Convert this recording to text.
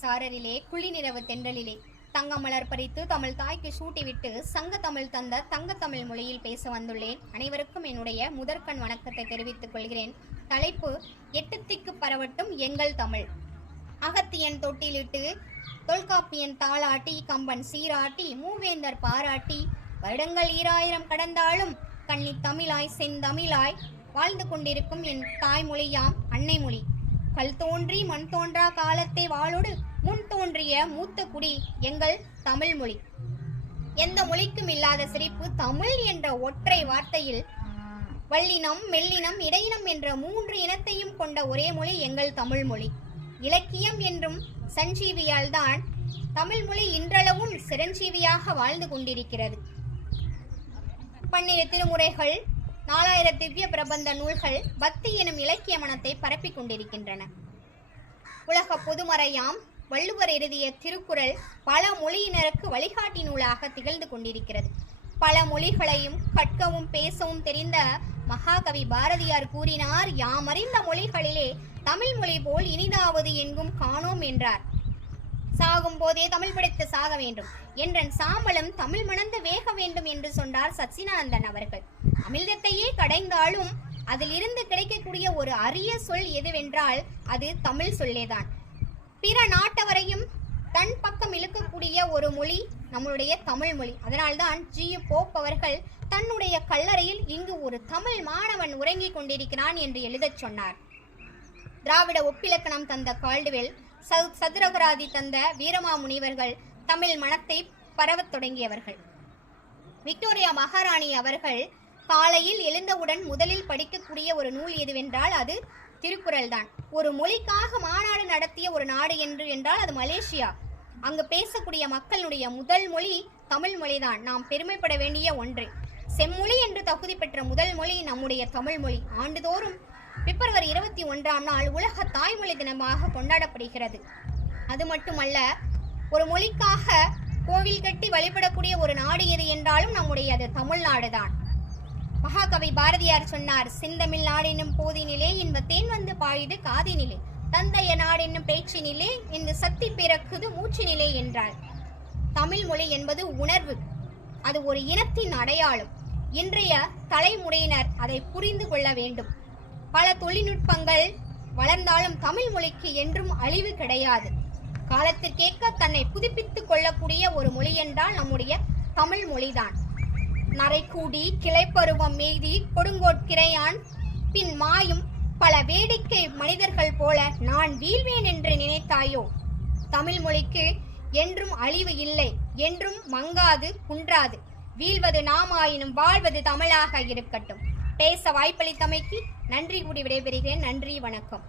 சாரரிலே குழி நிறவு தென்றலிலே தங்கமலர் பறித்து தமிழ் தாய்க்கு சூட்டிவிட்டு சங்க தமிழ் தந்த தங்க தமிழ் மொழியில் பேச வந்துள்ளேன். அனைவருக்கும் என்னுடைய முதற்கண் வணக்கத்தை தெரிவித்துக் கொள்கிறேன். தலைப்பு எட்டுத்திக்கு பரவட்டும் எங்கள் தமிழ். அகத்தியன் தொட்டிலிட்டு தொல்காப்பியன் தாளாட்டி கம்பன் சீராட்டி மூவேந்தர் பாராட்டி வருடங்கள் 2000 கடந்தாலும் கன்னி தமிழாய் செந்தமிழாய் வாழ்ந்து கொண்டிருக்கும் என் தாய்மொழியாம் அன்னை மொழி. கல் தோன்றி மண் தோன்றா காலத்தை வாளோடு முன் தோன்றிய மூத்த குடி எங்கள் தமிழ் மொழி. எந்த மொழிக்கும் இல்லாத சிரிப்பு தமிழ் என்ற ஒற்றை வார்த்தையில் வல்லினம் மெல்லினம் இடையினம் என்ற 3 இனத்தையும் கொண்ட ஒரே மொழி எங்கள் தமிழ் மொழி. இலக்கியம் என்றும் சஞ்சீவியால் தான் தமிழ் மொழி இன்றளவும் சிரஞ்சீவியாக வாழ்ந்து கொண்டிருக்கிறது. 12 திருமுறைகள், 4000 திவ்ய பிரபந்த நூல்கள் பக்தி எனும் இலக்கிய மனத்தை பரப்பிக் கொண்டிருக்கின்றன. உலக பொதுமறையாம் வள்ளுவர் எழுதிய திருக்குறள் பல மொழியினருக்கு வழிகாட்டி நூலாக திகழ்ந்து கொண்டிருக்கிறது. பல மொழிகளையும் கற்கவும் பேசவும் தெரிந்த மகாகவி பாரதியார் கூறினார், யாமறிந்த மொழிகளிலே தமிழ் மொழி போல் இனிதாவது எங்கும் காணோம் என்றார். சாகும் போதே தமிழ் படித்து சாக வேண்டும் என்றன் சாம்பலும் தமிழ் மணந்து வேக வேண்டும் என்று சொன்னார் சச்சிதானந்தன் அவர்கள். அமிழ்தத்தையே கடைந்தாலும் அதில் இருந்து கிடைக்கக்கூடிய ஒரு அரிய சொல் எதுவென்றால் அது தமிழ் சொல்லேதான். பிற நாட்டவரையும் தன் பக்கம் இழுக்கக்கூடிய ஒரு மொழி நம்மளுடைய தமிழ் மொழி. அதனால்தான் ஜி.யு. போப் அவர்கள் தன்னுடைய கல்லறையில் இங்கு ஒரு தமிழ் மாணவன் உறங்கிக் கொண்டிருக்கிறான் என்று எழுதச் சொன்னார். திராவிட ஒப்பிலக்கணம் தந்த கால்டுவெல், சதுரகராதி தந்த வீரமாமுனிவர்கள் தமிழ் மனத்தை பரவத் தொடங்கியவர்கள். விக்டோரியா மகாராணி அவர்கள் காலையில் எழுந்தவுடன் முதலில் படிக்கக்கூடிய ஒரு நூல் எதுவென்றால் அது திருக்குறள் தான். ஒரு மொழிக்காக மாநாடு நடத்திய ஒரு நாடு என்றால் அது மலேசியா. அங்கு பேசக்கூடிய மக்களுடைய முதல் மொழி தமிழ் மொழிதான். நாம் பெருமைப்பட வேண்டிய ஒன்று. செம்மொழி என்று தகுதி பெற்ற முதல் மொழி நம்முடைய தமிழ் மொழி. ஆண்டுதோறும் பிப்ரவரி 21ஆம் நாள் உலக தாய்மொழி தினமாக கொண்டாடப்படுகிறது. அது மட்டுமல்ல, ஒரு மொழிக்காக கோவில் கட்டி வழிபடக்கூடிய ஒரு நாடு எது என்றாலும் நம்முடைய அது தமிழ்நாடு தான். மகாகவி பாரதியார் சொன்னார், செந்தமிழ் நாடென்னும் போதினிலே இன்பத்தேன் வந்து பாயுது காதினிலே, தந்தைய நாடென்னும் பேச்சினிலே இந்த சக்தி பிறக்குது மூச்சினிலே என்றார். தமிழ் மொழி என்பது உணர்வு, அது ஒரு இனத்தின் அடையாளம். இன்றைய தலைமுறையினர் அதை புரிந்து கொள்ள வேண்டும். பல தொழில்நுட்பங்கள் வளர்ந்தாலும் தமிழ் மொழிக்கு என்றும் அழிவு கிடையாது. காலத்திற்கேற்க தன்னை புதுப்பித்துக் கொள்ளக்கூடிய ஒரு மொழி என்றால் நம்முடைய தமிழ் மொழிதான். நரைக்கூடி கிளைப்பருவம் மீதி கொடுங்கோட்கிரையான் பின் மாயும் பல வேடிக்கை மனிதர்கள் போல நான் வீழ்வேன் என்று நினைத்தாயோ. தமிழ் மொழிக்கு என்றும் அழிவு இல்லை, என்றும் மங்காது குன்றாது. வீழ்வது நாமாயினும் வாழ்வது தமிழாக இருக்கட்டும். பேச வாய்ப்பளித்தமைக்கு நன்றி கூறி விடைபெறுகிறேன். நன்றி, வணக்கம்.